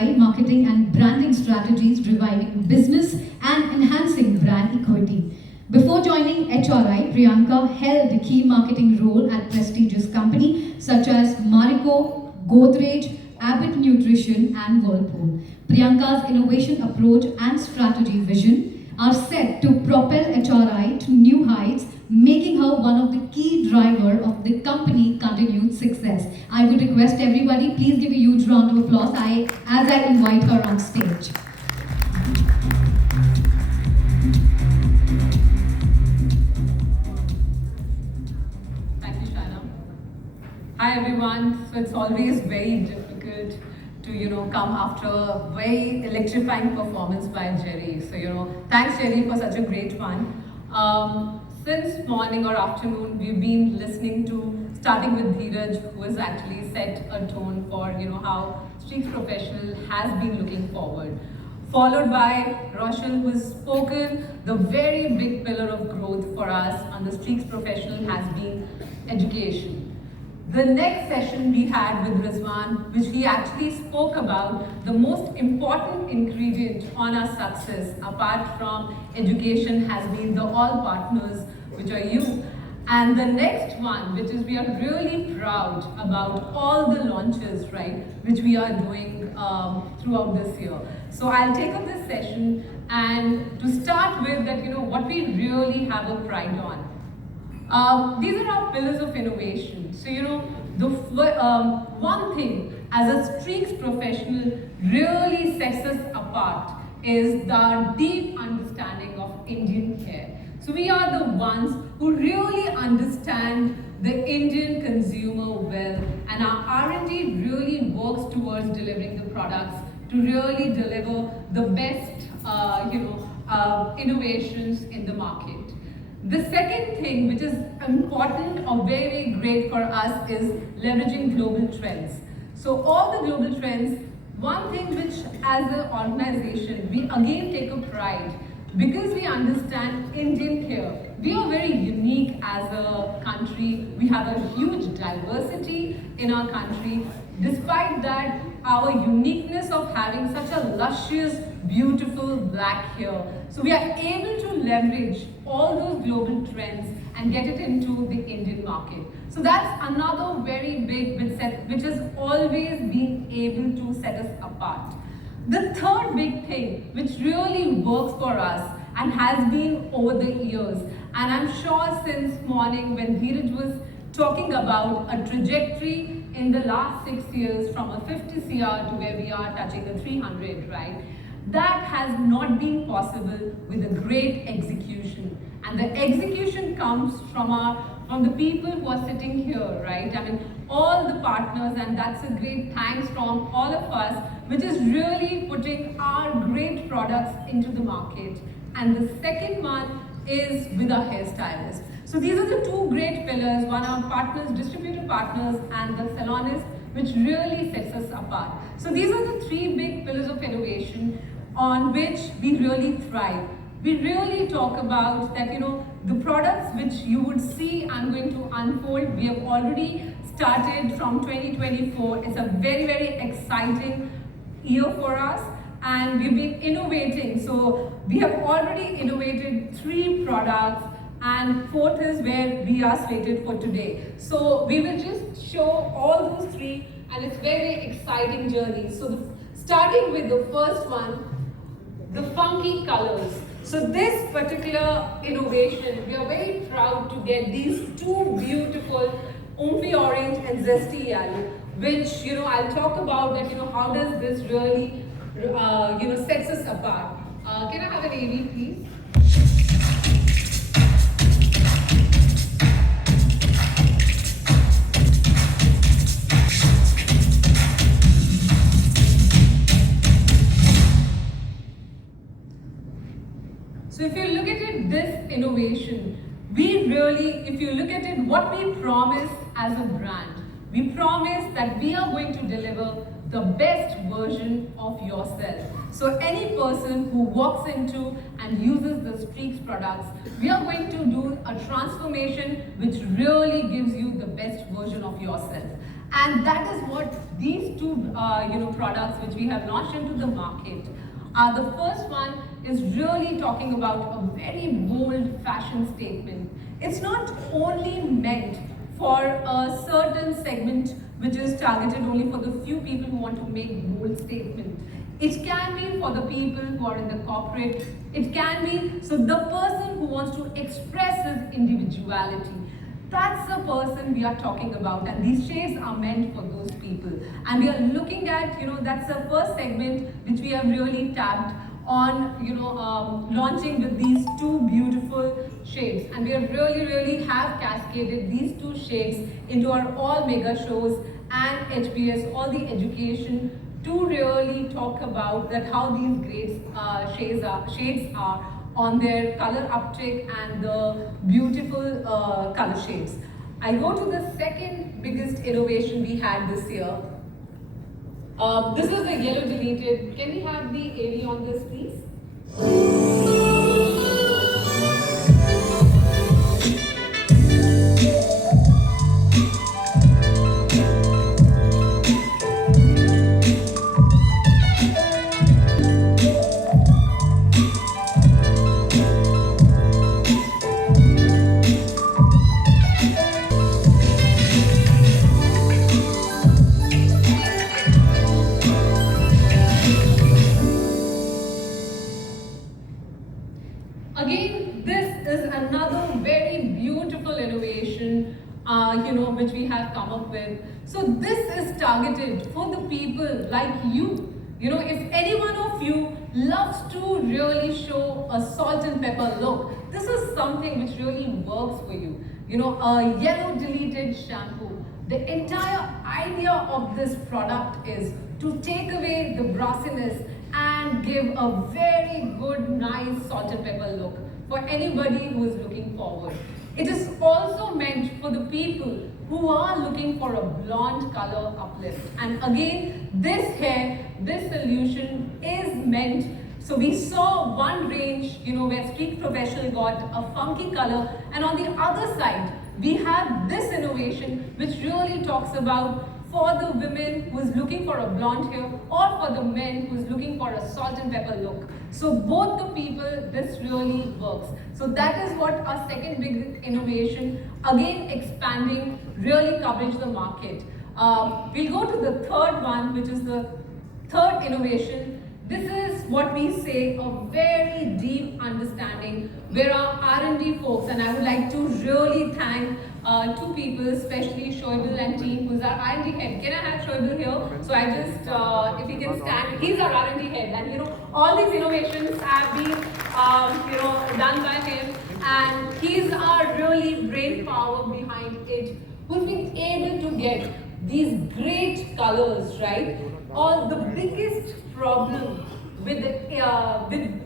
HRI, marketing and branding strategies, reviving business and enhancing brand equity. Before joining HRI, Priyanka held a key marketing role at prestigious companies such as Marico, Godrej, Abbott Nutrition, and Whirlpool. Priyanka's innovation approach and strategy vision are set to propel HRI to new heights, making her one of the key driver of the company continued success. I would request everybody, please give a huge round of applause as I invite her on stage. Hi everyone. So it's always very difficult to come after a very electrifying performance by Jerry. So thanks Jerry for such a great one. Since morning or afternoon, we've been listening to, starting with Dheeraj, who has actually set a tone for how Streaks Professional has been looking forward. Followed by Roshal, who has spoken the very big pillar of growth for us on the Streaks Professional has been education. The next session we had with Rizwan, which he actually spoke about the most important ingredient on our success, apart from education, has been the all partners, which are you. And the next one, which is we are really proud about all the launches, right, which we are doing throughout this year. So I'll take up this session and to start with that, what we really have a pride on. These are our pillars of innovation. So, the one thing as a Streaks Professional really sets us apart is the deep understanding of Indian care. So we are the ones who really understand the Indian consumer well, and our R&D really works towards delivering the products to really deliver the best, innovations in the market. The second thing, which is important or very great for us, is leveraging global trends. So all the global trends, one thing which as an organization, we again take a pride, because we understand Indian care. We are very unique as a country. We have a huge diversity in our country. Despite that, our uniqueness of having such a luscious, beautiful black hair. So we are able to leverage all those global trends and get it into the Indian market. So that's another very big which has always been able to set us apart. The third big thing which really works for us and has been over the years, and I'm sure since morning when Dheeraj was talking about a trajectory in the last 6 years from a 50 CR to where we are touching the 300, right? That has not been possible with a great execution. And the execution comes from the people who are sitting here, right? I mean, all the partners, and that's a great thanks from all of us, which is really putting our great products into the market. And the second one is with our hairstylists. So these are the two great pillars, one our partners, distributor partners, and the salonist, which really sets us apart. So these are the three big pillars of innovation on which we really thrive. We really talk about that, the products which you would see I'm going to unfold. We have already started from 2024. It's a very, very exciting year for us. And we've been innovating. So we have already innovated 3 products, and 4th is where we are slated for today. So we will just show all those 3, and it's very exciting journey. So starting with the first one, the funky colors. So this particular innovation, we are very proud to get these 2 beautiful Oomphy Orange and Zesty Yellow, which I'll talk about that. How does this really sets us apart. Can I have an AV, please? So if you look at it, this innovation, we really, if you look at it, what we promise as a brand, we promise that we are going to deliver the best version of yourself. So any person who walks into and uses the Streaks products, we are going to do a transformation which really gives you the best version of yourself. And that is what these two products which we have launched into the market are. The first one is really talking about a very bold fashion statement. It's not only meant for a certain segment which is targeted only for the few people who want to make bold statements. It can be for the people who are in the corporate. It can be so the person who wants to express his individuality. That's the person we are talking about, and these shades are meant for those people. And we are looking at, that's the first segment which we have really tapped on, launching with these two beautiful shades. And we have really have cascaded these two shades into our all mega shows and HBS, all the education, to really talk about that how these great shades are on their color uptake and the beautiful color shades. I go to the second biggest innovation we had this year. This is the yellow deleted. Can we have the AV on this, please? Again, this is another very beautiful innovation, which we have come up with. So this is targeted for the people like you. If any one of you loves to really show a salt and pepper look, this is something which really works for you. A yellow deleted shampoo. The entire idea of this product is to take away the brassiness and give a very good, nice salt and pepper look for anybody who is looking forward. It is also meant for the people who are looking for a blonde color uplift. And again, this solution is meant. So we saw one range, where Street Professional got a funky color, and on the other side, we have this innovation which really talks about for the women who is looking for a blonde hair or for the men who is looking for a salt and pepper look. So both the people, this really works. So that is what our second big innovation, again expanding, really coverage the market. We'll go to the third one, which is the third innovation. This is what we say, a very deep understanding where our R&D folks, and I would like to really thank two people, especially Shoaib and team, who's our R&D head. Can I have Shoaib here? So I just, if he can stand, he's our R&D head, and all these innovations have been, done by him, and he's our really brain power behind it, who's been able to get these great colors, right? Or the biggest problem with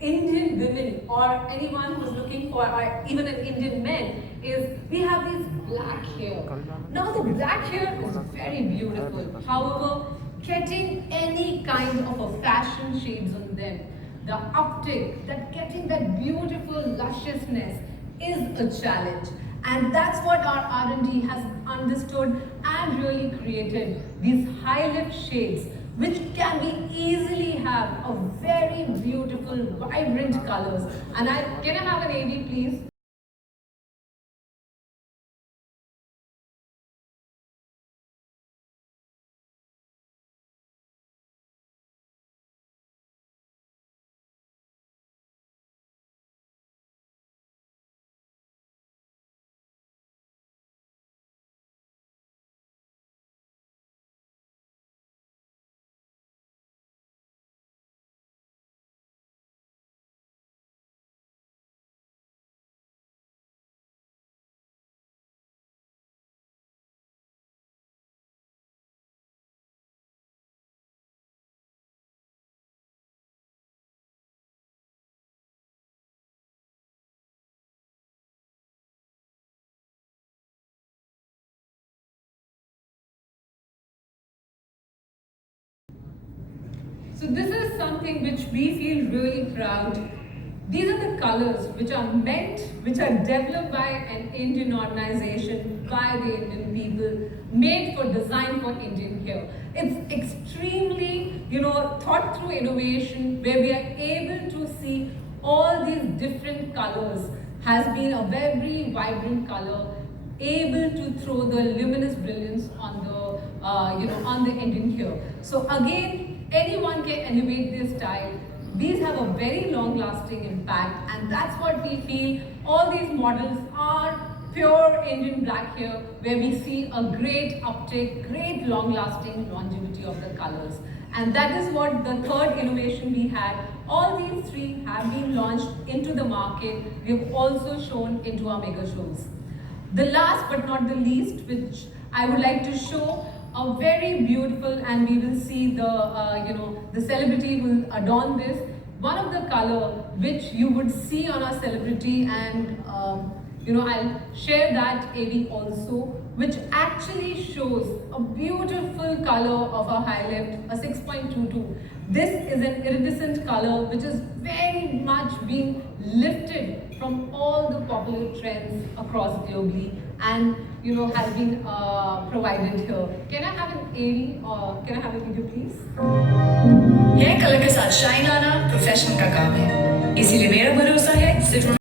Indian women or anyone who's looking for, or even an Indian man, is we have this black hair. Now the black hair is very beautiful. However, getting any kind of a fashion shades on them, the uptick, that getting that beautiful lusciousness is a challenge. And that's what our R&D has understood and really created, these high lift shades which can be easily have a very beautiful, vibrant colors. And can I have an AV, please? So this is something which we feel really proud These are the colors which are developed by an Indian organization, by the Indian people, made for, designed for Indian hair. It's extremely, thought through innovation where we are able to see all these different colors. Has been a very vibrant color, able to throw the luminous brilliance on the, on the Indian hair. So again, anyone can elevate their style. These have a very long-lasting impact, and that's what we feel. All these models are pure Indian black hair, where we see a great uptake, great long-lasting longevity of the colors. And that is what the third innovation we had. All these three have been launched into the market. We have also shown into our mega shows. The last but not the least, which I would like to show, a very beautiful, and we will see the celebrity will adorn this. One of the color which you would see on our celebrity, and I'll share that AV also, which actually shows a beautiful color of a high lift, a 6.22. This is an iridescent color which is very much being lifted from all the popular trends across globally, and has been provided here. Can I have an AV or can I have a video please? Hair colour के साथ shine लाना professional का काम है, इसीलिए मेरा भरोसा है सिर्फ